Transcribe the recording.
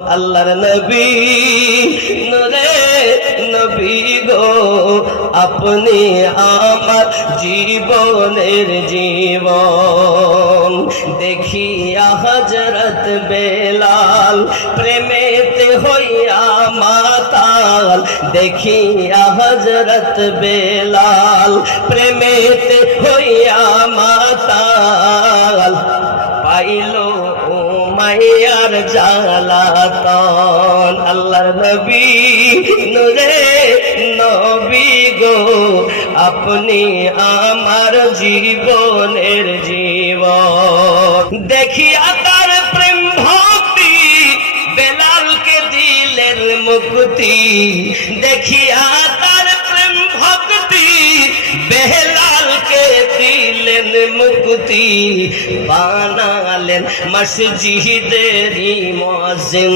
আল্লাহর নবী নূরে নবী গো, আপনি আমার জীবনের জীবন। দেখিয়া হযরত বেলাল প্রেমেতে হইয়া মাতাল, দেখিয়া হযরত বেলাল প্রেমেতে হইয়া মাতাল, পাইল মাইয়ার জালাতন। আল্লাহর নবী নূরে নবী গো, আপনি আমার জীবনের জীবন। দেখিয়া তার প্রেম ভক্তি বেলালকে দিলেন মুক্তি, দেখিয়া তার প্রেম ভক্তি বেলালকে দিলেন মুক্তি, বানালেন মসজিদের মুয়াজ্জিন।